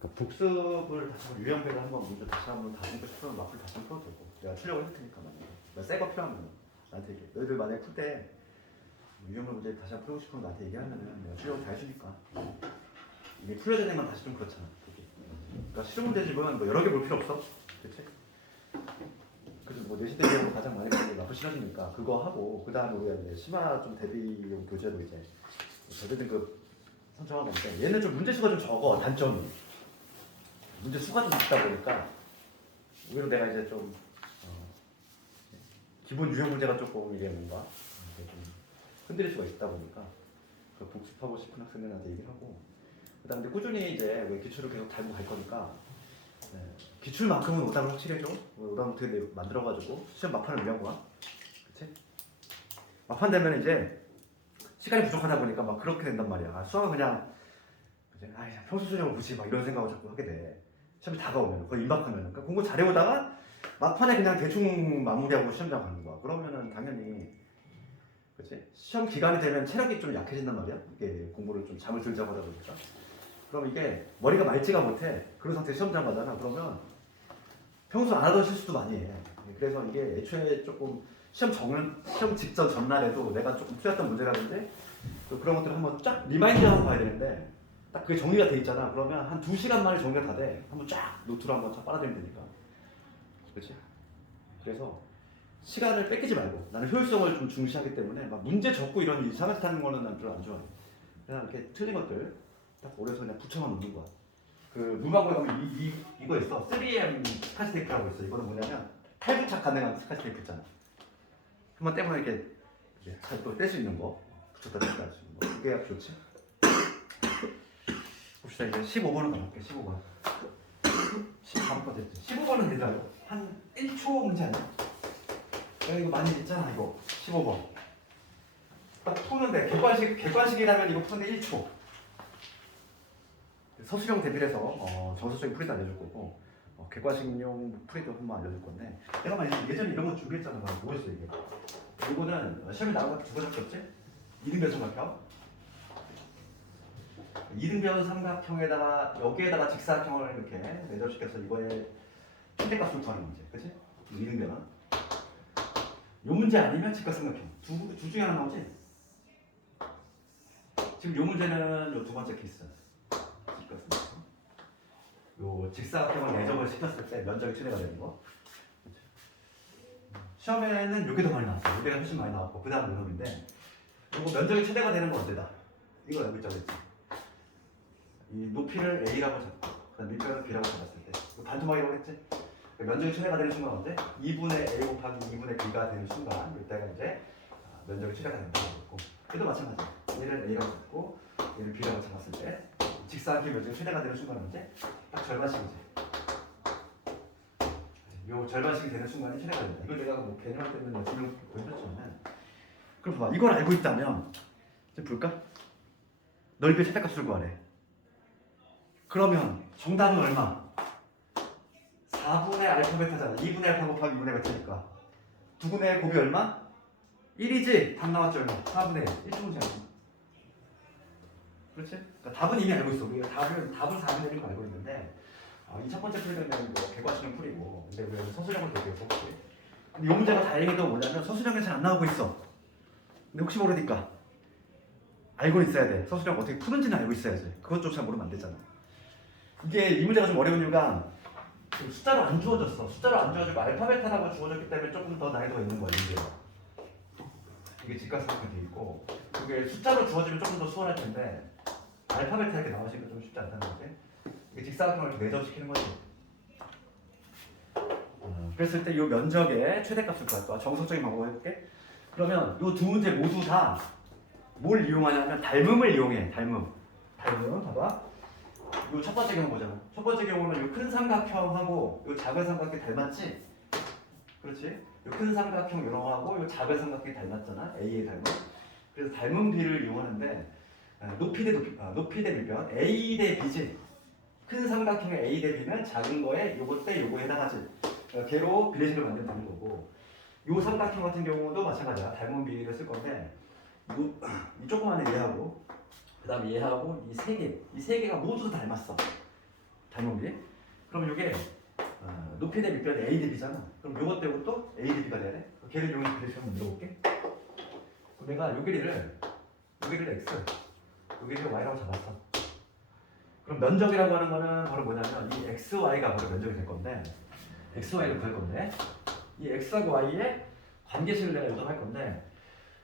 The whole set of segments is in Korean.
그러니까 복습을 다시 한번 유형별로 한번 문제 다시 한번 다듬고 싶으면 마플 다시 한번 풀어도 되고 내가 출력을 할 테니까 만약에 새거 필요하면 나한테 얘기해. 너희들 만약에 풀 때 유형별 문제 다시 한번 풀고 싶으면 나한테 얘기하면은 내가 출력을 다 해주니까 이게 풀려야 되는 건 다시 좀 그렇잖아. 그러니까 실험 문제집은 뭐 여러 개 볼 필요 없어. 그치? 그래서 뭐 내신 대비하고 가장 많이 보는 게 마플 실험이니까 그거 하고 그 다음에 우리가 이제 심화 좀 대비용 교재로 이제 저대 등급 선정한 건데 얘는 좀 문제 수가 좀 적어. 단점이 문제 수가 좀 있다 보니까 오히려 내가 이제 좀 기본 유형 문제가 조금 이게 뭔가 좀 흔들릴 수가 있다 보니까 그 복습하고 싶은 학생들한테 얘기를 하고 그다음에 꾸준히 이제 기출을 계속 달고 갈 거니까 기출만큼은 오답을 확실히 해줘. 오답 어떻게 만들어가지고 시험 막판을 위한 거야. 그치? 막판 되면 이제 시간이 부족하다 보니까 막 그렇게 된단 말이야. 아, 수학은 그냥 평소 수준으로 보지 막 이런 생각을 자꾸 하게 돼. 시험이 다가오면 거의 임박하면 그러니까 공부 잘해오다가 막판에 그냥 대충 마무리하고 시험장 가는 거야. 그러면은 당연히 그치? 시험 기간이 되면 체력이 좀 약해진단 말이야. 이게 공부를 좀 잠을 들자고 하다 보니까. 그럼 이게 머리가 맑지가 못해. 그런 상태에 시험장 가잖아. 그러면 평소 안 하던 실수도 많이 해. 그래서 이게 애초에 조금 시험 직전 전날에도 내가 조금 틀렸던 문제라든지 또 그런 것들을 한번 쫙 리마인드하고 봐야 되는데 딱 그게 정리가 돼 있잖아. 그러면 한 2시간 만에 정리가 다 돼. 한번 쫙 노트로 한번 쫙 빨아들이면 되니까. 그렇지? 그래서 시간을 뺏기지 말고 나는 효율성을 좀 중시하기 때문에 막 문제 적고 이런 이상한 짓 하는 거는 난 별로 안 좋아해. 그냥 이렇게 틀린 것들 딱 오려서 그냥 붙여만 놓는 거야. 그 문방구에 가면 이거 있어. 3M 스카치 테이프라고 있어. 이거는 뭐냐면 탈부착 가능한 스카치 테이프 있잖아. 한번 떼면 이렇게 또 뗄 수 있는 거 붙였다 뗐다 할 수 있는 거. 그게 좋지. 봅시다. 이제 15번을 가볼게. 15번. 14번까지 했지. 15번은 되잖아요. 한 1초 문제 아니야? 내가 이거 많이 했잖아. 이거 15번. 딱 푸는데 객관식이라면 이거 푸는데 1초. 서술형 대비해서 정서적인 풀이도 알려줄 거고 객관식용 풀이도 한번 알려줄 건데 내가 만약 예전에 이런 거 준비했잖아. 뭐였어 이게? 이거는 시험에 나온 거 두 가지밖에 없지? 이등변 삼각형. 이등변 삼각형에다가 여기에다가 직사각형을 이렇게 매듭시켜서 이거에 최대값을 구하는 문제, 그렇지? 이등변은 요 문제 아니면 직각삼각형 두 중에 하나 나오지? 지금 요 문제는 요 두 번째 케이스. 요 직사각형을 매점을 시켰을 때 면적이 최대가 되는 거. 시험에는 요게 더 많이 나왔어. 요게가 훨씬 많이 나왔고 그 다음 요놈인데 요거 면적이 최대가 되는 건 언제다? 이거 알고 있자고 했지. 이 높이를 A라고 잡고 그다음 밑변을 B라고 잡았을 때 반토막이라고 했지. 면적이 최대가 되는 순간 언제? 2분의 A 곱하기 2분의 B가 되는 순간 이때가 이제 면적이 최대가 된다고 했고 얘도 마찬가지야. 얘를 A라고 잡고 얘를 B라고 잡았을 때 직사각형 면적이 최대가 되는 순간 언제? 딱 절반씩이지. 요 절반씩이 되는 순간이 최대가 된다. 이걸 내가 뭐 개념 때문에 지금 보여줬지만 그럼 봐봐. 이걸 알고 있다면 이제 볼까? 넓이의 최대값을 구하래. 그러면 정답은 얼마? 4분의 알파 베타잖아. 2분의 알파 곱하기 2분의 베타니까 2분의 곱이 얼마? 1이지? 답 나왔죠 얼마? 4분의 1. 1초 문제 아니지? 그렇지? 그러니까 답은 이미 알고 있어. 우리가 답을 4분의 1을 알고 있는데 이 첫 번째 풀이는 뭐 객관식은 풀이고 근데 우리가 서술형을 대비해서 볼게. 근데 이 문제가 다행히도 뭐냐면 서술형이 잘 안 나오고 있어. 근데 혹시 모르니까 알고 있어야 돼. 서술형 어떻게 푸는지는 알고 있어야지. 그것조차 모르면 안 되잖아. 이게 이 문제가 좀 어려운 이유가 숫자로 안 주어졌어. 숫자로 안 주어지고 알파벳하라고 주어졌기 때문에 조금 더 난이도가 있는 거야. 이게 직각삼각형이 돼 있고 그게 숫자로 주어지면 조금 더 수월할 텐데 알파벳 이렇게 나오시니까 좀 쉽지 않다는 거지. 이게 직사각형을 매점시키는 거지. 그랬을 때 이 면적의 최대값을 구할 거야. 정석적인 방법을 해볼게. 그러면 이 두 문제 모두 다 뭘 이용하냐면 닮음을 이용해. 닮음 봐봐. 이 첫 번째 경우 보자면 첫 번째 경우는 이 큰 삼각형하고 이 작은 삼각형이 닮았지? 그렇지? 이 큰 삼각형 이런 거하고 이 작은 삼각형이 닮았잖아. A의 닮음. 그래서 닮음 B를 이용하는데 높이 대 밀변 A 대 B지. 큰 삼각형의 A 대 B는 작은 거에 요거 대 요거에 해당하지. 걔로 비례식을 만들면 되는 거고 요 삼각형 같은 경우도 마찬가지야. 닮은 비를 쓸 건데 이 조그만한 얘하고 그 다음에 얘하고 이 세 개가 모두 닮았어. 이놈이. 그럼 이게 높이 대 밑변 A 대 B잖아. 그럼 요것 떼고 또 A 대 B가 돼야 돼. 걔를 이용해서 그래프 한번 물어볼게. 그럼 내가 요 길이를 X, 요 길이를 Y라고 잡았어. 그럼 면적이라고 하는 거는 바로 뭐냐면 이 XY가 바로 면적이 될 건데 XY를 구할 건데 이 X하고 Y의 관계식을 내가 요정할 건데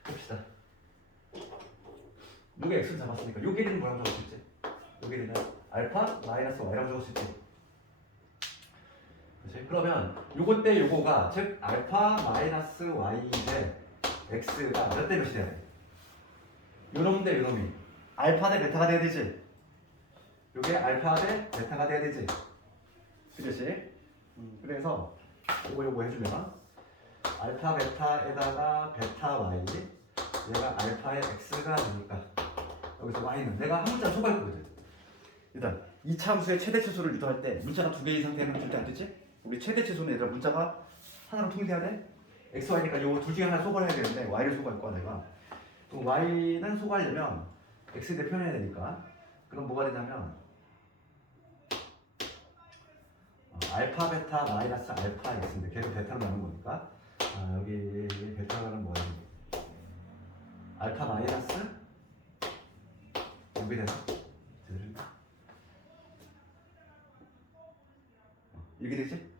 봅시다. 요게 X를 잡았으니까 요 길이는 뭐라고 적을 수 있지? 요 길이는 알파 마이너스 Y라고 적을 수 있지. 그렇지? 그러면 요거 때 요거가 즉 알파 마이너스 Y 대 X가 몇 대 몇이 돼야 돼? 요놈 대 요놈이 알파 대 베타가 돼야 되지. 요게 알파 대 베타가 돼야 되지. 그렇지? 그래서 요거 해주면 알파 베타에다가 베타 Y 얘가 알파의 X가 되니까 여기서 Y는 내가 한 문자 초과할 거거든. 일단 이 참수의 최대치수를 유도할 때 문자가 두 개 이상 되면 절대 안 되지? 우리 최대치수는 얘들아 문자가 하나로 통일해야 돼? X, Y니까 요거 둘 중에 하나 소거해야 되는데 Y를 소거할 거야 내가. 그럼 Y는 소거하려면 X에 대해 표현해야 되니까 그럼 뭐가 되냐면 알파 베타 마이너스 알파 X인데 걔를 베타로 나눈 거니까 여기 베타는 뭐야? 알파 마이너스 여기 되나? 이게 되지?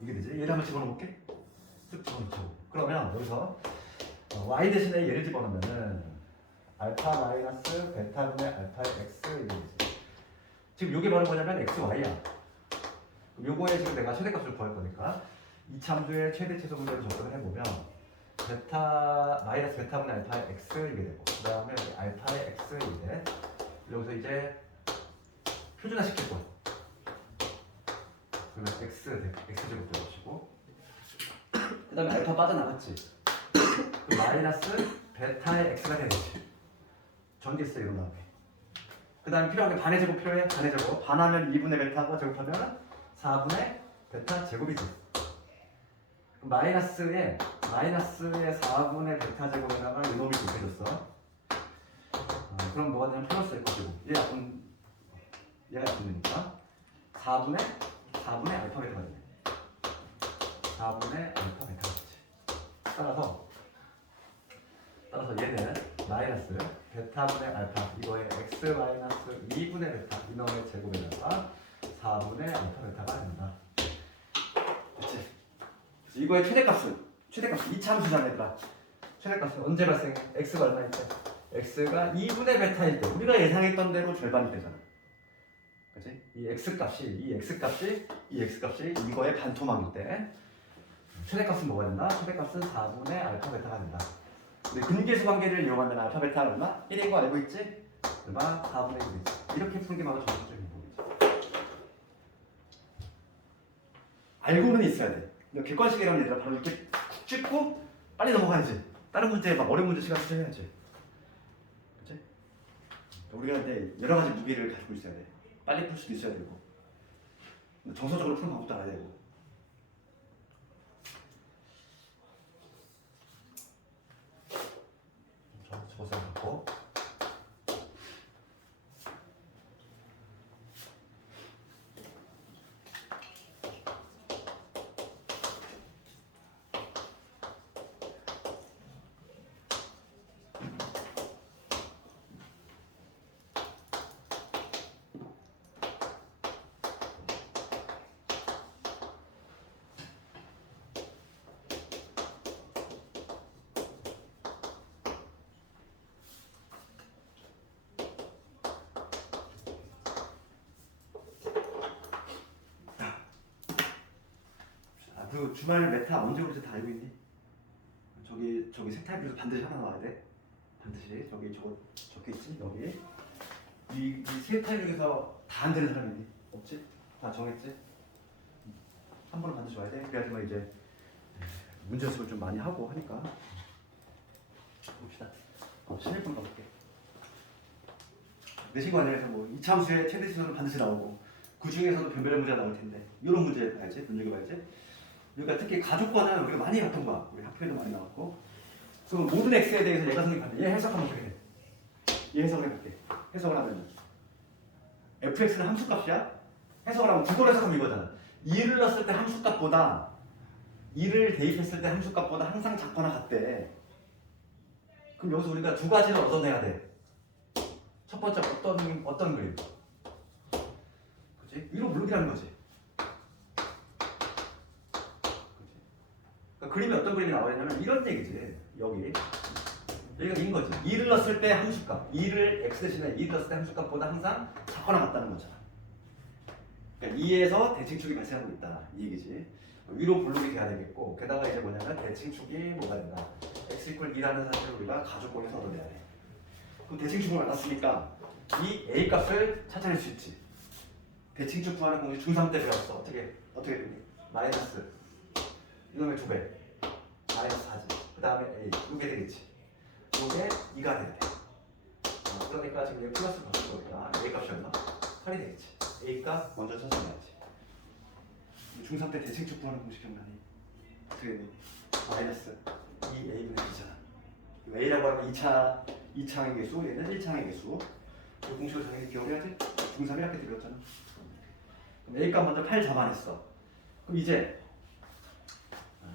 이게 되지? 얘를 한번 집어넣어볼게. 쓱 집어넣고 그러면 여기서 y 대신에 얘를 집어넣으면은 알파 마이너스 베타분의 알파의 x 이게 되지. 지금 요게 바로 뭐냐면 x, y야. 그럼 요거에 지금 내가 최대값을 구할 거니까 이 참수의 최대 최소 분배로 접근을 해보면 베타 마이너스 베타분의 알파의 x 이게 되고 그 다음에 알파의 x 이게 돼. 여기서 이제 표준화 시킬 거야. 그러면 x제곱 되어주시고 그 다음에 알파 빠져나갔지. 그 마이너스 베타의 x가 되겠지. 전개수 이런 다음에 그 다음에 필요한 게 반의 제곱 필요해. 반의 제곱 반하면 2분의 베타고 제곱하면 4분의 베타 제곱이지. 그럼 마이너스에 4분의 베타 제곱에다가 이놈이 곱해졌어. 그럼 뭐가 되냐면 플러스 X 제곱 얘가 약분되니까 4분의 알파 베타가 되네. 4분의 알파 베타가 되지. 따라서 얘는 마이너스 베타분의 알파 이거에 x 마이너스 2분의 베타 이놈의 제곱에다가 4분의 알파 베타가 된다. 그치? 이거의 최대값 이 참수잖아 얘들아. 최대값은 언제 발생해? x가 얼마일 때? x가 2분의 베타일 때 우리가 예상했던 대로 절반이 되잖아. 그치? 이 x값이 이거의 반토막일 때 최대값은 뭐가 된다? 최대값은 4분의 알파 베타가 된다. 근데 근계수 관계를 이용하면 알파 베타가 얼마? 1인 거 알고 있지? 얼마? 4분의 1이지. 이렇게 푸는 게 바로 정석적인 부분이지. 알고는 있어야 돼. 객관식이라는 얘들아 바로 이렇게 쿡 찍고 빨리 넘어가야지. 다른 문제 막 어려운 문제 시간 수정해야지. 그치? 우리가 근데 여러 가지 무게를 가지고 있어야 돼. 빨리 풀 수도 있어야 되고 정서적으로 푸는 방법도 알아야 되고. 저것을 갖고 그 주말 메타 언제 오는지 다 알고 있니? 저기 색탈비도 반드시 하나 나와야 돼. 반드시 저기 저거 적혀있지? 여기 이 색탈 중에서 다 안 되는 사람이 있니? 없지? 다 정했지? 한 번은 반드시 와야 돼. 그래야지만 이제 문제 연습을 좀 많이 하고 하니까. 봅시다. 11번 가볼게. 내신 관련해서 뭐 이참수의 최대치수는 반드시 나오고 그 중에서도 변별의 문제가 나올 텐데 이런 문제 봐야지. 눈여겨봐야지. 그러니까 특히 가족과는 우리가 많이 봤던 거야. 우리 학교에도 많이 나왔고. 그럼 모든 x에 대해서 얘가 선생님 얘 해석 한번 해볼게. 얘 해석을 해볼게. 해석을 하면 fx는 함수값이야? 해석을 하면 국어로 해석하면 이거잖아. 2를 넣었을 때 함수값보다 2를 대입했을 때 함수값보다 항상 작거나 같대. 그럼 여기서 우리가 두 가지를 얻어내야 돼. 첫 번째 어떤 그림? 그치? 위로 물르기라는 거지. 그러니까 그림에 어떤 그림이 나와있냐면 이런 얘기지. 여기가 인 거지. 2를 넣었을 때 함수값, 2를 x 대신에 2를 넣었을 때 함수값보다 항상 작거나 같다는 거잖아. 그러니까 2에서 대칭축이 발생하고 있다 이 얘기지. 위로 블록이 돼야 되겠고, 게다가 이제 뭐냐면 대칭축이 뭐가 된다. x 이퀄 2라는 사실을 우리가 가족권에서 얻어내야 돼. 그럼 대칭축을 만났으니까 이 a 값을 찾아낼 수 있지. 대칭축 구하는 공식 중3 때 배웠어. 어떻게 되니? 마이너스 이놈의 2배 마이너스 4지. 그 다음에 a 이게 되겠지. 이게 2가 돼야 돼. 그러니까 지금 얘 플러스 바꿀 거니까 a 값이 얼마? 8이 되겠지. a 값 먼저 찾아내야지. 중3 때 대칭축 구하는 공식 기억나니? 어떻게 되니? 마이너스 2a분의 2잖아. a라고 하면 2차항의 개수, 얘는 1차항의 개수. 그 공식을 당연히 기억해야지. 중3 이렇게 들었잖아. 그럼 a 값 먼저 8 잡아냈어. 그럼 이제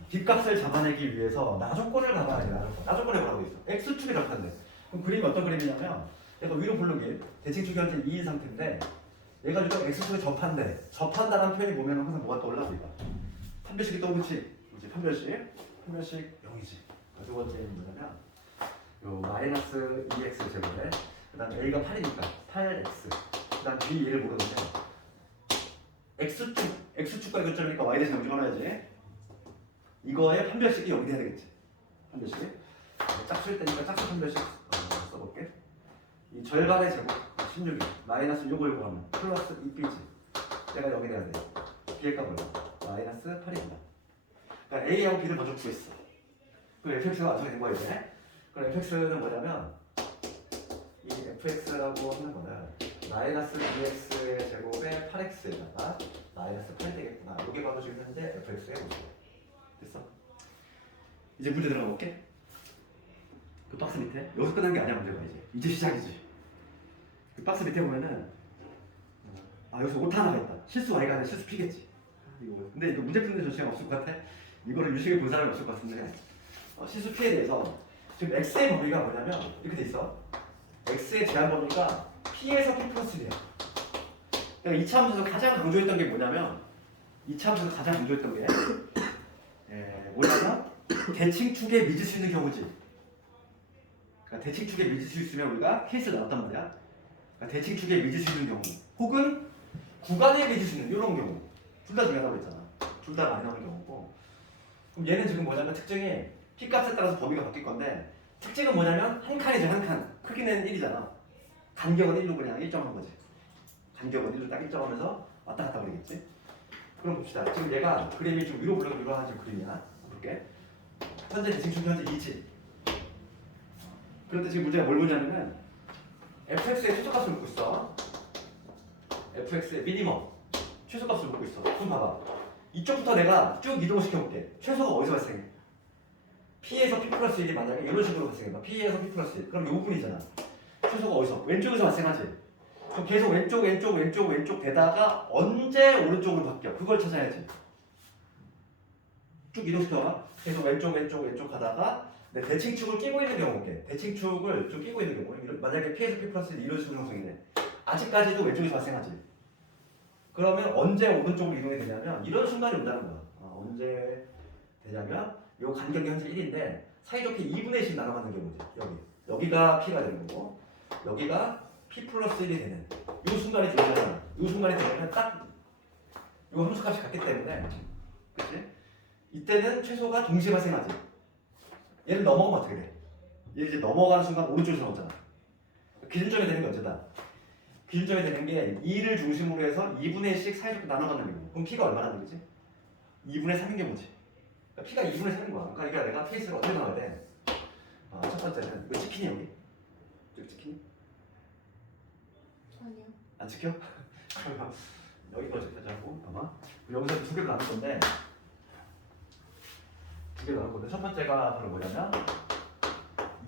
b 값을 잡아내기 위해서 나조건을 가봐야 돼. 나조건에 뭐라고 있어? x축이 적한데. 그럼 그림이 어떤 그림이냐면 얘가 위로 블록이 대칭축이 현재 2인 상태인데 얘가 지금 x축에 접한다는 표현이 보면 항상 뭐가 떠올라? 우리가 판별식이 떠오르지. 이제 판별식 0이지. 두 번째는 뭐냐면 요 마이너스 2x 제곱에 그 다음 a가 8이니까 8x 그 다음 b 얘를 모르는데 x축과 교점이니까 y 대신 0 집어넣어야지. 이거의 판별식이 0이 돼야 되겠지. 판별식이 짝수일 때니까 짝수 판별식 써볼게. 이 절반의 제곱 16이 마이너스 요걸 구하면 플러스 2b지. 얘가 0이 돼야 돼. b의 값 얼마? 마이너스 8입니다. 그러니까 a하고 b를 먼저 구했어. 그럼 fx가 완성이 된 거야 이제. 그럼 fx는 뭐냐면 이 fx라고 하는 거는 마이너스 2x의 제곱에 8x에다가 마이너스 8이 되겠구나. 여기 봐도 지금 현재 fx의 모습. 됐어? 이제 문제 들어가 볼게. 그 박스 밑에 여기서 끝난 게 아니야. 문제가 이제 시작이지. 그 박스 밑에 보면은 여기서 오타 하나가 있다. 실수 y가 아니라 실수 p겠지. 근데 이거 문제 푸는 데 시간 없을 것 같아. 이거를 유식에 본 사람이 없을 것 같은데 실수 p에 대해서 지금 x의 범위가 뭐냐면 이렇게 돼 있어. x의 제한 범위가 p에서 p 플러스 1이야. 내가 2차 함수에서 가장 강조했던 게 뭐냐면 2차 함수에서 가장 강조했던 게 뭐냐면 대칭축에 미질 수 있는 경우지. 그러니까 대칭축에 미질 수 있으면 우리가 케이스를 나눴단 말이야. 그러니까 대칭축에 미질 수 있는 경우 혹은 구간에 미질 수 있는 이런 경우 둘 다 중요하다고 했잖아. 둘 다 많이 나오는 경우고. 그럼 얘는 지금 뭐냐면 특징이 P값에 따라서 범위가 바뀔 건데 특징은 뭐냐면 한 칸이죠. 한 칸. 크기는 1이잖아. 간격은 1로 그냥 1점한 거지. 간격은 1로 딱 1점하면서 왔다 갔다 그러겠지. 그럼 봅시다. 지금 얘가 그림이 좀 위로 블록이 위로 하는 그림이야. 볼게. 현재 대칭축이 현재 2지. 그런데 지금 문제가 뭘 보냐면은 fx의 최소값을 묻고 있어. fx의 미니멈 최소값을 묻고 있어. 그럼 봐봐. 이쪽부터 내가 쭉 이동을 시켜볼게. 최소가 어디서 발생해? p에서 p 플러스 1이 만약에 이런 식으로 발생해봐. p에서 p 플러스 1. 그럼 요 부분이잖아. 최소가 어디서? 왼쪽에서 발생하지. 그럼 계속 왼쪽 되다가 언제 오른쪽으로 바뀌어? 그걸 찾아야지. 쭉 이동시켜봐. 계속 왼쪽 가다가 대칭축을 끼고 있는 경우인데 대칭축을 좀 끼고 있는 경우 만약에 P에서 P 플러스 이런 식으로 형성이네. 아직까지도 왼쪽에서 발생하지. 그러면 언제 오른쪽으로 이동이 되냐면 이런 순간이 온다는 거야. 언제 되냐면 요 간격이 현재 1인데 사이좋게 2분의 1씩 나눠가는 경우지. 여기가 P가 되는 거고 여기가 P 플러스 1이 되는 요 순간이 되잖아. 요 순간이 되면 딱 요 함수값이 같기 때문에 그치? 이때는 최소가 동시에 발생하지. 얘를 넘어가면 어떻게 돼? 얘 이제 넘어가는 순간 오른쪽에서 나오잖아. 기준점이 되는 게 언제다? 기준점이 되는 게 2를 중심으로 해서 2분의 1씩 사이좋게 나눠가는 경우. 그럼 P가 얼마나 되겠지? 2분의 3인 경우지. 그러니까 P가 2분의 3인 거야. 그러니까 내가 케이스를 어떻게 나와야 돼? 첫 번째는 이거 찍히니 여기? 여기 찍히니? 아니요. 안 찍혀? 그러면 여기까지 하고 봐봐. 여기서 두 개를 나눌 건데 첫 번째가 바로 뭐냐면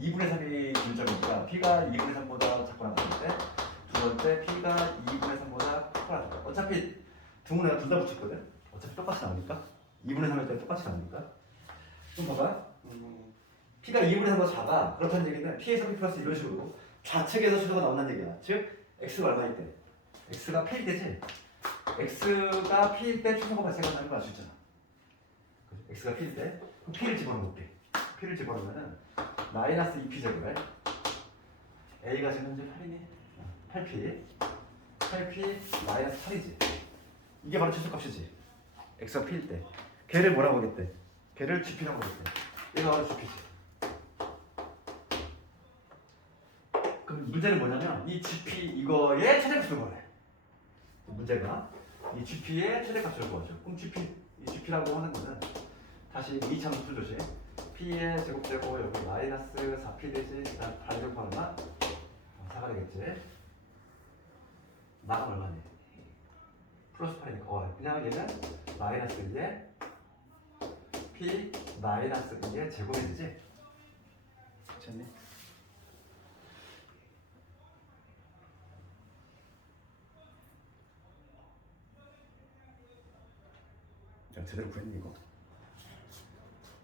2분의 3이 기준점이니까 P가 2분의 3보다 작거나 같을 때 두 두 번째 P가 2분의 3보다 크거나 어차피 두 문제가 둘 다 붙였거든. 어차피 똑같이 나오니까 2분의 3일 때 똑같이 나오니까. 좀 봐봐. P가 2분의 3보다 작아. 그렇다는 얘기는 P에서 P 플러스 이런 식으로 좌측에서 최소가 나온다는 얘기야. 즉 X가 얼마일 때? X가 P일 때지. X가 P일 때 최소가 발생한다는 거 알 수 있잖아. X가 P일 때 그럼 P를 집어넣을게. P를 집어넣으면은 마이너스 2P제곱에 A가 지금 현재 8이네. 8P 8P 마이너스 8이지. 이게 바로 최소값이지. X가 P일 때 걔를 뭐라고 하겠대? 걔를 GP라고 하겠대. 얘가 바로 GP지. 그럼 문제는 뭐냐면 이 GP 이거의 최대값을 구하래. 문제가 이 GP의 최대값을 구하죠. 그럼 GP 이 GP라고 하는 거는 다시 2차 함수 조심. P의 제곱되고 여기 마이너스 4P 되지. 다른 거 얼마? 4가 되겠지. 나가 얼마니? 플러스 8이니까 그냥 얘는 마이너스 2에 P 마이너스 2의 제곱이 되지. 됐니? 자, 제대로 구했니 이거?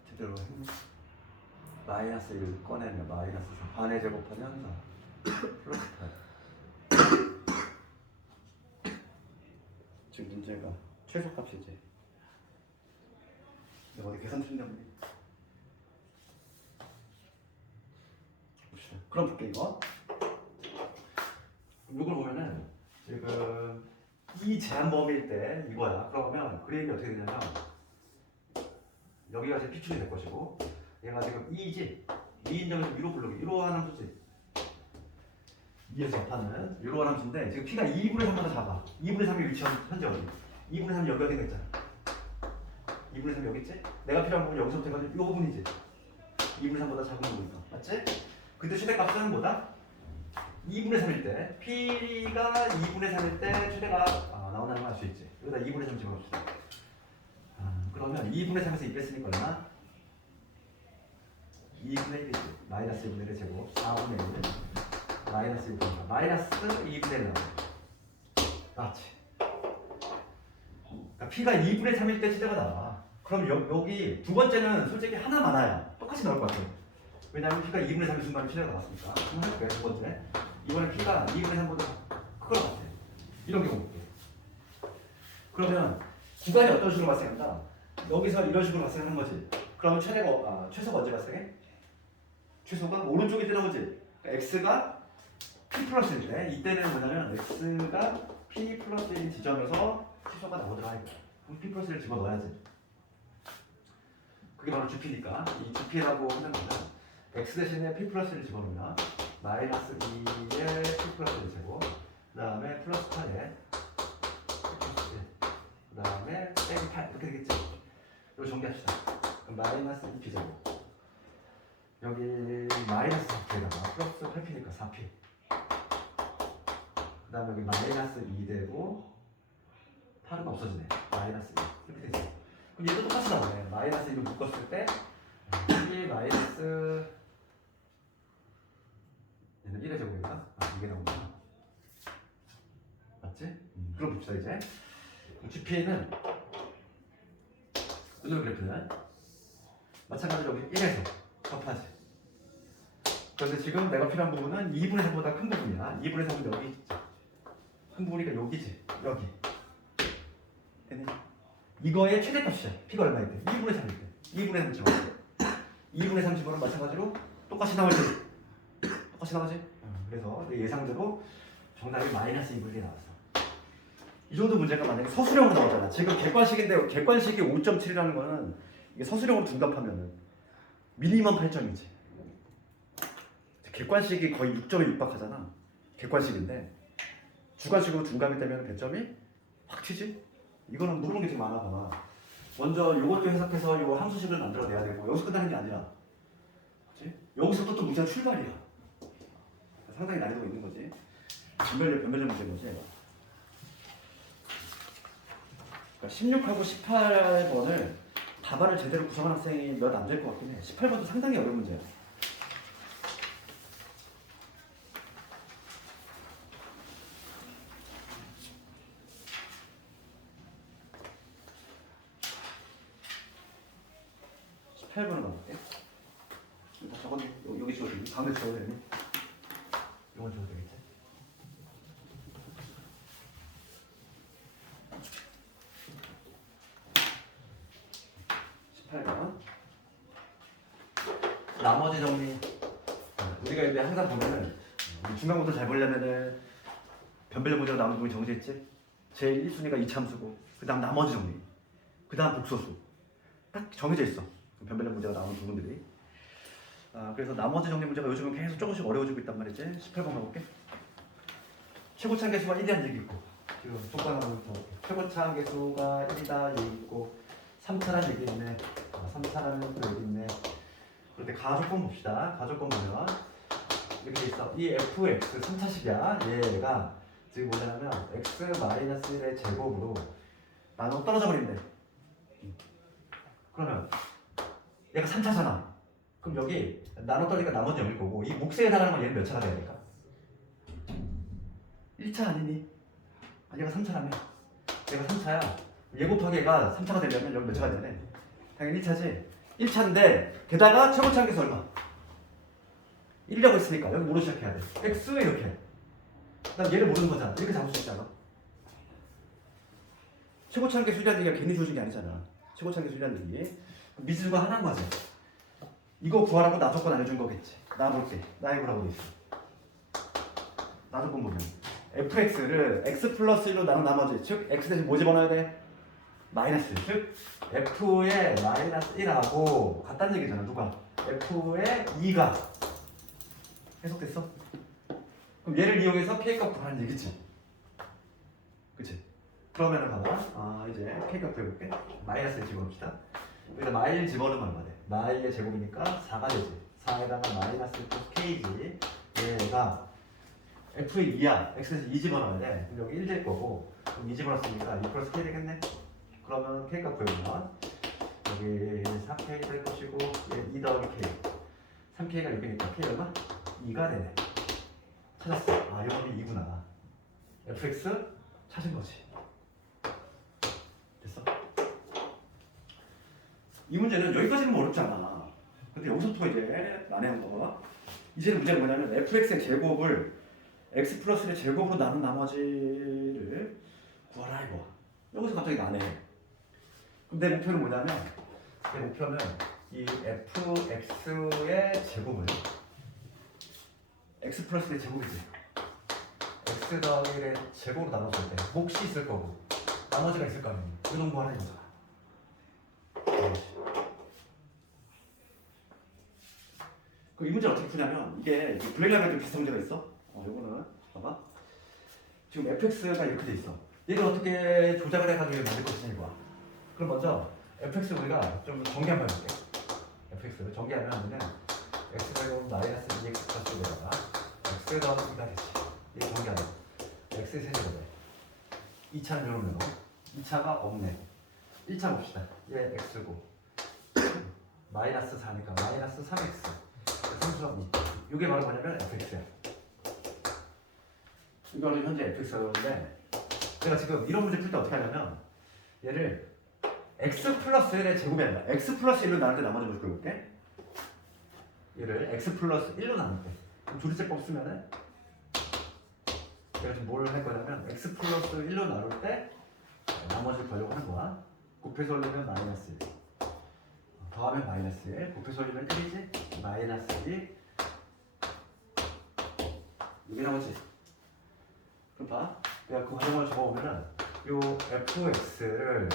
제대로 했니? 마이너스 1 꺼내면 마이너스 4 반에 제곱하면 4 플러스 8. 지금 문제가 최소값이지. 내가 어디 계산 틀렸니? 봅시다. 그럼 볼게 이거. 이걸 보면은 지금 이 제한 범위일 때 이거야. 그러면 그림이 어떻게 되냐면 여기가 제 P축이 될 것이고 얘가 지금 2지. 2인 점에서 위로 부르기. 위로하는 함수지. 2에서 접하는 위로하는 함수인데 지금 P가 2분의 3보다 작아. 2분의 3이 위치한 현재 어디? 2분의 3이 여기 어딘가 있잖아. 2분의 3이 여기 있지? 내가 필요한 부분 여기서부터 해가지고 이 부분이지. 2분의 3보다 작은 부분이니까. 맞지? 그때 최대값은 뭐다? 2분의 3일 때 P가 2분의 3일 때 최대가 나온다는 걸 알 수 있지. 여기다 2분의 3 집어넣읍시다. 그러면 2분의 3에서 2 뺐으니까 얼마? 2분의 1이지. 마이너스 2분의 1의 제곱 4분의 1 마이너스 1분의 마이너스 2분의 1 나오네. 맞지? 그러니까 P가 2분의 3일 때 최대가 나와. 그럼 여기 두 번째는 솔직히 하나 많아요. 똑같이 나올 것 같아. 왜냐하면 P가 2분의 3의 순간에 최대가 나왔으니까. 한번 해볼게. 두 번째. 이번에 P가 2분의 3보다 클 것 같아. 이런 경우 볼게. 그러면 구간이 어떤 식으로 발생한다? 여기서 이런 식으로 발생하는 거지. 그러면 최소가 언제 발생해? 최소가 오른쪽에 나오지. 그러니까 X가 P 플러스 1인데 이때는 뭐냐면 X가 P 플러스 1인 지점에서 최소가 나오더라 이거야. 그럼 P 플러스 1을 집어넣어야지. 그게 바로 GP니까 이 GP라고 하는 거는 X 대신에 P 플러스 1을 집어넣으면 마이너스 2의 P 플러스 1 제곱 그 다음에 플러스 8에 그 다음에 빼기 8 이렇게 되겠지. 이거 정리합시다. 그럼 마이너스 2P 제곱 여기 마이너스 4P에다가 플러스 8P니까 4P 그 다음에 여기 마이너스 2 되고 8은 없어지네. 마이너스 2 이렇게 되지. 그럼 얘도 똑같이 나오네. 마이너스 2를 묶었을 때 P 마이너스 얘는 1의 제곱인가? 이게 나오구나. 맞지? 그럼 봅시다 이제. GP는 오늘 그래프는 마찬가지로 여기 1에서 접하지. 그런데 지금 내가 필요한 부분은 2분의 3보다 큰 부분이야. 2분의 3은 여기 있죠. 큰 부분이니까 여기지. 여기. 됐니? 이거의 최대값이야. P가 얼마일 때? 2분의 3일 때. 2분의 3 집어넣어. 2분의 3 집어넣으면 마찬가지로 똑같이 나오지. 똑같이 나오지. 그래서 예상대로 정답이 마이너스 2분의 1이 나왔어. 이 정도 문제가 만약에 서술형으로 나오잖아. 지금 객관식인데 객관식이 5.7이라는 거는 이게 서술형으로 둔갑하면은 미니멈 8점이지. 객관식이 거의 6점에 육박하잖아. 객관식인데 주관식으로 둔갑이 되면 배점이 확 튀지. 이거는 물어본 게 되게 많아 봐. 먼저 요것도 해석해서 요 함수식을 만들어내야 되고 여기서 끝나는 게 아니라 그치? 여기서부터 또 문제가 출발이야. 상당히 난이도가 있는 거지. 변별력 문제인 거지. 그러니까 16하고 18번을 답안을 제대로 구성한 학생이 몇 안 될 것 같긴 해. 18번도 상당히 어려운 문제야. 18번을 가볼게. 다 적었네. 여기 적어도 되니? 가운데 적어도 되니? 이건 적어도 되겠지? 18번. 나머지 정리. 우리가 근데 항상 보면은 중간고사 잘 보려면은 변별력 문제가 나오는 부분이 정해져 있지? 제일 1순위가 이참수고 그 다음 나머지 정리 그 다음 복소수 딱 정해져 있어. 변별력 문제가 나오는 부분들이. 그래서 나머지 정리 문제가 요즘은 계속 조금씩 어려워지고 있단 말이지. 18번 가볼게. 최고차 계수가 1이라는 얘기 있고 지금 조건하면 최고차 계수가 1이다 얘기 있고 3차라는 얘기 있네. 3차라는 또 얘기 있네. 그런데 가조건 봅시다. 가조건 보면 이렇게 돼 있어. 이 fx 3차식이야. 얘가 지금 뭐냐면 x-1의 제곱으로 나눠 떨어져 버린대. 그러면 얘가 3차잖아. 그럼 여기 나눠 떨리니까 나머지 0일 거고 이 몫에 해당하는 건 얘는 몇 차가 돼야 될까? 1차 아니니? 얘가 3차라며. 얘가 3차야. 얘 곱하기 얘가 3차가 되려면 여기 몇 차가 돼야 돼? 당연히 1차지. 1차인데 게다가 최고차 계수 얼마? 1이라고 했으니까 여기 뭐로 시작해야 돼? x에 이렇게. 난 얘를 모르는 거잖아. 이렇게 잡을 수 있잖아. 최고차 계수라는 얘기가 괜히 주어진 게 아니잖아. 최고차 계수라는 얘기. 미지수가 하나인 거지. 이거 구하라고 나 조건 알려준 거겠지. 나 볼게. 나 해보라고 돼 있어. 나 조건 보면 fx를 x 플러스 1로 나눈 나머지 즉 x 대신 뭐 집어넣어야 돼? 마이너스. 즉 f의 마이너스 1하고 같다는 얘기잖아. 누가? f의 2가 해석됐어? 그럼 얘를 이용해서 k값 구하는 얘기지. 그치? 그러면은 봐봐. 이제 k값 구해볼게. 마이너스를 집어넣읍시다. 여기다 마일 집어넣으면 얼마 돼? 마일의 제곱이니까 4가 되지. 4에다가 마이너스 플러스 k지. 얘가 f의 2야. x에서 2 집어넣어야 돼. 그럼 여기 1 될 거고 그럼 2 집어넣었으니까 2 플러스 k 되겠네? 그러면 k값 구해보면 여기 4k 될 것이고 얘 2 더하기 k 3k가 6이니까 k 얼마? 2가 되네. 찾았어. 이놈이 2구나. fx 찾은 거지. 됐어? 이 문제는 여기까지는 뭐 어렵지 않아. 근데 여기서부터 이제 난해한 거. 이제는 문제는 뭐냐면 fx의 제곱을 x 플러스 1의 제곱으로 나눈 나머지를 구하라 이거. 여기서 갑자기 난해. 그럼 내 목표는 뭐냐면 내 목표는 이 fx의 제곱을 x 플러스 1의 제곱이지. x 더하기 1의 제곱으로 나눴을 때 몫이 있을 거고 나머지가 있을 거 아니야. 그 정도 하는 거잖아. 이 문제 어떻게 푸냐면 이게 블랙라벨도 비슷한 문제가 있어. 요거는 봐봐. 지금 fx가 이렇게 돼 있어. 얘를 어떻게 조작을 해가지고 만들 것이냐 이거야. 그럼 먼저 fx 우리가 좀 정리 한번 해볼게. fx를 정리하면 하면은 x제곱 마이너스 2x 플러스 1에다가 x 더하기 2가 되지. 이거 정리하면 x의 세제곱에 2차는 이러면 2차가 없네. 1차 봅시다. 얘 x고 마이너스 4니까 마이너스 3x 3수업 2. 이게 바로 뭐냐면 fx야. 이거는 현재 fx였는데 내가 지금 이런 문제 풀 때 어떻게 하냐면 얘를 x 플러스 1의 제곱이 아니라 x 플러스 1로 나눌 때 나머지 걸 그려볼게. 얘를 x 플러스 1로 나눌 때 그럼 조리제법 쓰면은 내가 지금 뭘 할 거냐면 x 플러스 1로 나눌 때 나머지를 구하려고 하는 거야. 곱해서 올리면 마이너스 1 더하면 마이너스 1 곱해서 올리면 1이지 마이너스 2 이게 나오지. 그럼 봐. 내가 그 과정을 적어보면은 요 fx를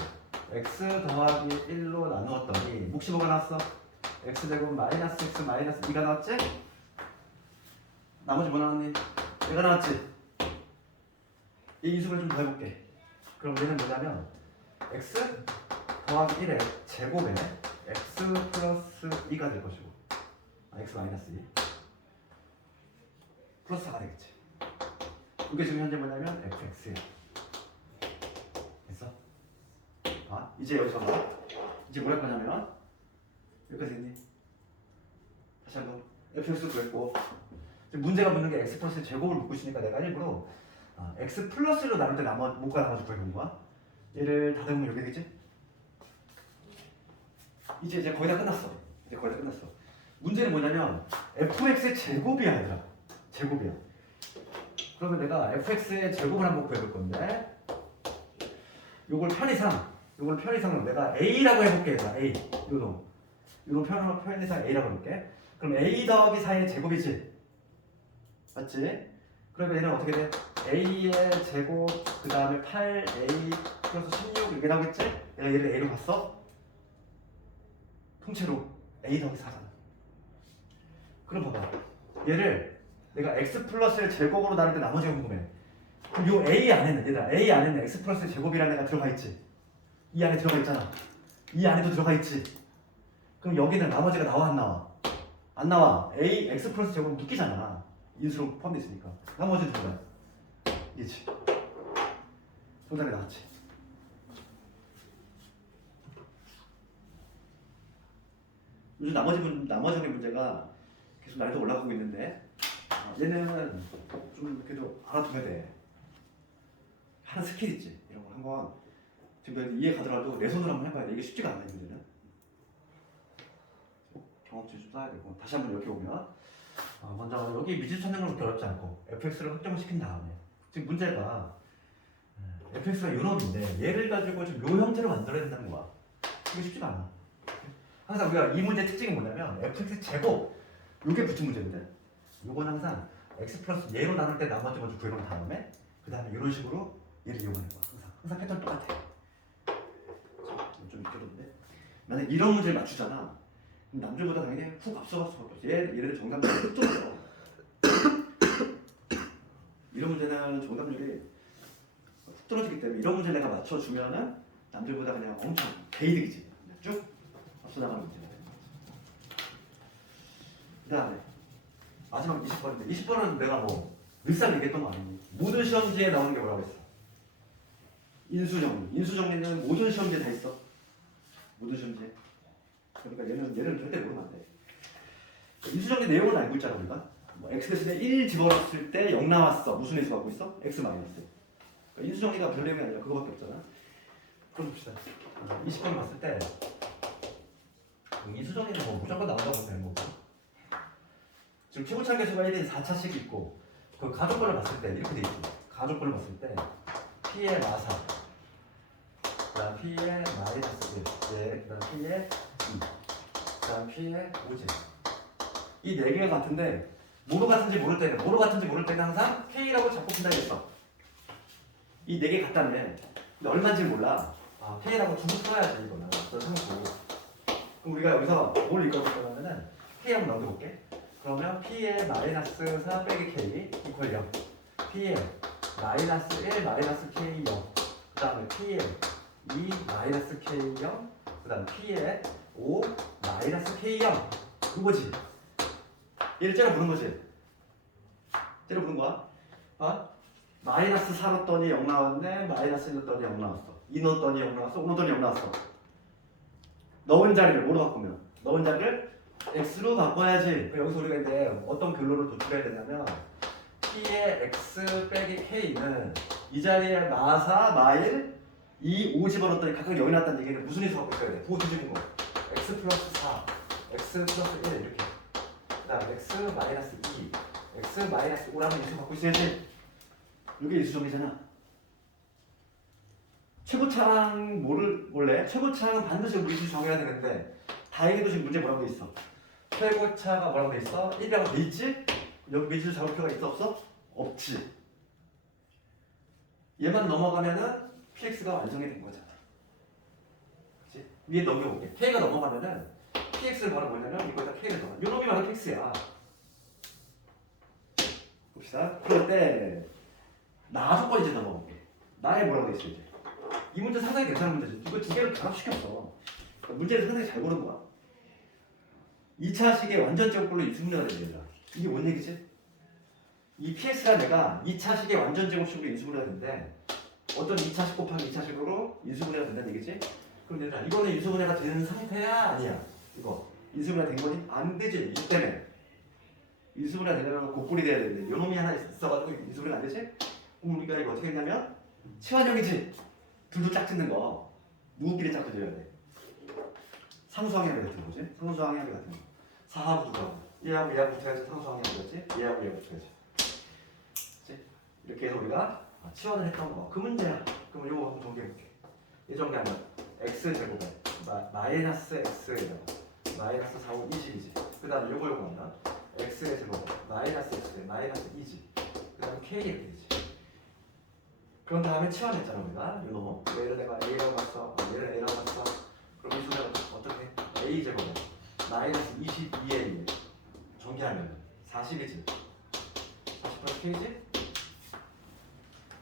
x 더하기 1로 나누었더니 몫이 뭐가 나왔어? x제곱 마이너스 x 마이너스 2가 나왔지? 나머지 뭐 나왔니? 얘가 나왔지? 이 인수분해 좀 더 해볼게. 그럼 얘는 뭐냐면 x 더하기 1의 제곱에 x 플러스 2가 될 것이고 x 마이너스 2 플러스 4가 되겠지. 이게 지금 현재 뭐냐면 fx야. 됐어? 이제 여기서 봐. 이제 뭘 할 거냐면 여기까지 했니? 다시 한번 fx 구했고 지금 문제가 묻는 게 x 플러스 제곱을 묻고 있으니까 내가 일부러 x 플러스 1로 나눌 때 뭐가 나머지 구해본 거야? 얘를 다 더하면 여기 되겠지? 이제 거의 다 끝났어. 이제 거의 다 끝났어. 문제는 뭐냐면 fx의 제곱이야 얘들아. 제곱이야. 그러면 내가 fx의 제곱을 한번 구해볼 건데 요걸 편의상 내가 a라고 해볼게. 얘들아. a 요런 편의상 a라고 해볼게. 그럼 a 더하기 4의 제곱이지. 맞지? 그러면 얘는 어떻게 돼? a의 제곱 그 다음에 8a 플러스 16 이렇게 나오겠지? 내가 얘를 a로 봤어? 통째로 a 더하기 4잖아. 그럼 봐봐. 얘를 내가 x 플러스의 제곱으로 나눌 때 나머지가 궁금해. 그럼 요 a 안에는 얘들아 a 안에는 x 플러스의 제곱이라는 애가 들어가 있지. 이 안에 들어가 있잖아. 이 안에도 들어가 있지. 그럼 여기는 나머지가 나와 안 나와? 안 나와. a x 플러스 제곱은 묶이잖아. 인수로 포함되어 있으니까. 나머지는 들어가. 이지. 정답이 나왔지. 요즘 나머지 문제가 계속 난이도 올라가고 있는데 얘는 좀 그래도 알아두면 돼. 하는 스킬 있지. 이런 거 한번 지금 이해 가더라도 내 손으로 한번 해봐야 돼. 이게 쉽지가 않아 이 문제는. 경험치 좀 쌓아야 되고. 다시 한번 이렇게 오면 먼저 여기 미지 찾는 건 그렇게 어렵지 않고 fx를 확정을 시킨 다음에 지금 문제가 fx가 요 놈인데 얘를 가지고 지금 요 형태로 만들어야 된다는 거야. 이게 쉽지가 않아. 항상 우리가 이 문제의 특징이 뭐냐면 fx 제곱 요게 붙은 문제인데 요건 항상 x 플러스 얘로 나눌 때 나머지 먼저 구해놓은 다음에 그 다음에 이런 식으로 얘를 이용하는 거야. 항상 패턴 똑같아. 자, 좀 익혀뒀는데 만약 이런 문제를 맞추잖아. 그럼 남들보다 당연히 훅 앞서갈 수밖에 없어. 얘네들 정답률이 훅 떨어져. 이런 문제는 정답률이 훅 떨어지기 때문에 이런 문제 내가 맞춰주면은 남들보다 그냥 엄청 개이득이지. 쭉 앞서 나가는 문제가 돼. 그 다음에 마지막 20번인데 20번은 내가 뭐 늘상 얘기했던 거 아니니? 모든 시험지에 나오는 게 뭐라고 했어? 인수정리. 인수정리는 모든 시험지에 다 있어. 모든 시험지에. 그러니까 얘는 절대 모르면 안 돼. 인수정리 내용은 알고 있잖아 우리가. 뭐 x 대신에 1 집어넣었을 때 0 나왔어. 무슨 인수 갖고 있어? x 마이너스. 그러니까 인수정리가 별 내용이 아니라 그거밖에 없잖아. 그럼 봅시다. 20번 봤을 때 인수정리는 뭐 무조건 나온다고 되는 거고. 지금 최고차 계수가 1인 4차씩 있고 그 가족별로 봤을 때 이렇게 돼 있지. 가족별로 봤을 때 p의 마사 그다음 p의 마이너스 1 그다음 p의 2 그다음 p의 5제 이 네 개가 같은데 뭐로 같은지 모를 때는 항상 k라고 잡고 푼다 했어. 이 네 개 같다며. 근데 얼마인지 몰라. k라고 두고 써야지 이거는. 그럼 우리가 여기서 뭘 읽어볼 거냐면은 k 한번 넣어볼게. 그러면 p의 마이너스 4 빼기 k 이퀄 0 p의 마이너스 1 마이너스 k 0 그 다음에 p의 2 마이너스 k 0 그 다음 p의 5 마이너스 k 0 그거지. 얘를 째려 부른 거지. 째려 부른 거야. 마이너스 4 넣었더니 0 나왔네. 마이너스 1 넣었더니 0 나왔어. 2 넣었더니 0 나왔어. 5 넣었더니 0 나왔어. 넣은 자리를 뭐로 바꾸면? 넣은 자리를 x로 바꿔야지. 여기서 우리가 이제 어떤 결론을 도출해야 되냐면 p의 x 빼기 k는 이 자리에 마사, 마일, 2, 5 집어넣었더니 각각 0이 났다는 얘기는 무슨 인수 갖고 있어야 돼? 부호 뒤집은 거. x 플러스 4, x 플러스 1 이렇게. 그 다음 x 마이너스 2, x 마이너스 5라는 인수 갖고 있어야지. 이게 인수정리잖아. 최고차항 몰래? 최고차항은 반드시 우리 인수 정해야 되는데 다행히도 지금 문제 뭐라고 돼 있어? 최고차가 뭐라고 돼 있어? 1이라고 돼 있지? 여기 미지수 잡을 필요가 있어 없어? 없지. 얘만 넘어가면은 px가 완성이 된 거잖아. 그치? 위에 넘겨볼게. k가 넘어가면은 px를 바로 뭐냐면 이거에다 k를 넣어. 요 놈이 바로 px야. 봅시다. 그럴 때 나 조건 이제 넘어볼게. 나에 뭐라고 돼 있어 이제. 이 문제 상당히 괜찮은 문제지. 이거 두 개를 결합시켰어. 그러니까 문제를 상당히 잘 고른 거야. 2차식의 완전 제곱꼴로 인수분해가 됩니다. 이게 뭔 얘기지? 이 px가 내가 2차식의 완전 제곱식으로 인수분해가 된대. 어떤 2차식 곱하기 2차식으로 인수분해가 된다는 얘기지? 그럼 얘들아 이거는 인수분해가 되는 상태야? 아니야? 이거 인수분해가 된 거니? 안 되지. 이 때문에 인수분해가 되려면 곱꼴이 돼야 되는데 요 놈이 하나 있어가지고 인수분해가 안 되지? 그럼 우리가 이거 어떻게 했냐면 치환형이지. 둘도 짝짓는 거 누구끼리 짝짓어야 돼? 상수항의 같은 거지. 상수항의 같은 거. 4하고 누가 얘하고 얘하고 붙어야지 상수항의 합이겠지. 얘하고 얘하고 붙어야지. 그치? 이렇게 해서 우리가 치환을 했던 거. 그 문제야. 그럼 이거 한번 정리해볼게. 이 정리하면 x제곱에 마이너스 x에다가 마이너스 4, 5, 20이지. 그 다음에 요거 하면 x의 제곱 마이너스 x에 마이너스 2지. 그 다음에 k 이렇게 되지. 그런 다음에 치환했잖아 우리가. 요 놈. 얘를 내가 a라고 봤어. 얘를 a라고 봤어. 그럼 이 수는 어떻게 해? a제곱에 마이너스 22a 전개하면 40이지. 40 플러스 k지?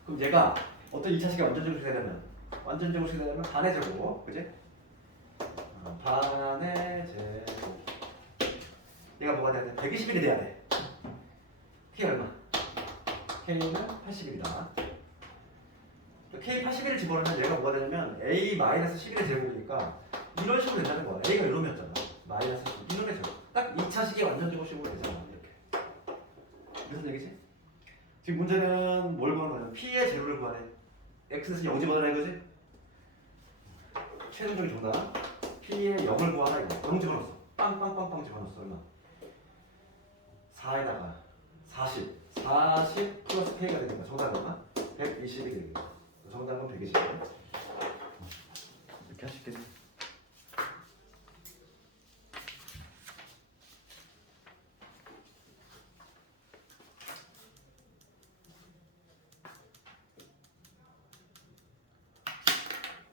그럼 얘가 어떤 2차식이 완전제곱이 되려면 완전제곱이 되려면 반의 제곱. 그지? 반의 제곱. 얘가 뭐가 돼야 돼? 120일이 돼야 돼. K 얼마? K는 80일이다. K 80일을 집어넣으면 얘가 뭐가 되냐면 A 마이너스 11의 제곱이니까 이런 식으로 된다는 거야. A가 이놈이었잖아. 마이너스 1의 제곱. 딱 2차식이 완전제곱식으로 되잖아. 이렇게. 무슨 얘기지? 지금 문제는 뭘 구하는 거냐? P의 제곱을 구하네. X에서 0 집어넣으라 이거지? 최종적인 정답. P의 0을 구하라 이거. 0 집어넣었어. 빵빵빵빵 집어넣었어. 얼마? 4에다가 40 플러스 K가 되니까 정답은 얼마? 120이 되니까 정답은 120. 이렇게 할 수 있겠네.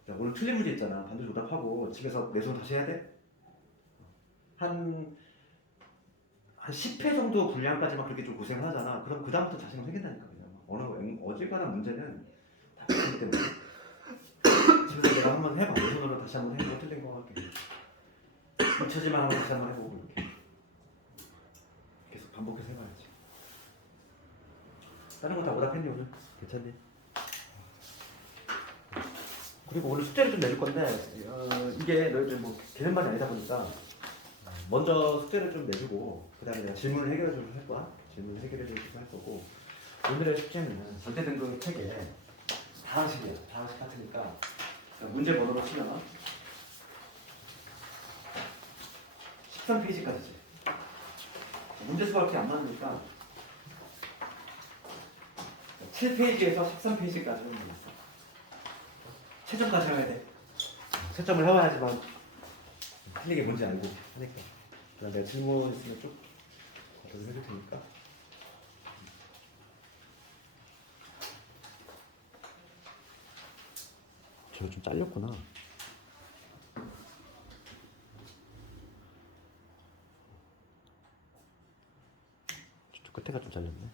자, 오늘 틀린 문제 있잖아. 반드시 오답하고 집에서 내손 다시 해야 돼? 한 10회 정도 분량까지만 그렇게 좀 고생을 하잖아. 그럼 그 다음부터 자신감 생긴다니까. 그냥 어지간한 문제는 다 틀리기 때문에 집에서 내가 한번 해봐. 내 손으로 다시 한번 해보고 틀린 거 할게. 잊혀지만 한번 다시 한번 해보고 이렇게 계속 반복해서 해봐야지. 다른 거 다 오답했니 오늘? 괜찮니? 그리고 오늘 숙제를 좀 내줄 건데 이게 너희들 뭐 개념만이 아니다 보니까 먼저 숙제를 좀 내주고 그 다음에 내가 질문을 해결해주고 할 거야. 질문을 해결해주고 할 거고 오늘의 숙제는 절대 등급 책에 다항식이야. 다항식 같으니까 문제 번호로 치면 13페이지까지지. 문제 수가 그렇게 안 많으니까 7페이지에서 13페이지까지 하면 되겠어. 채점까지 해야 돼. 채점을 해봐야지만 틀리게 뭔지 알고 하니까. 그럼 내가 질문 있으면 쭉 어떻게 해줄 테니까. 제가 좀 잘렸구나. 저쪽 끝에가 좀 잘렸네.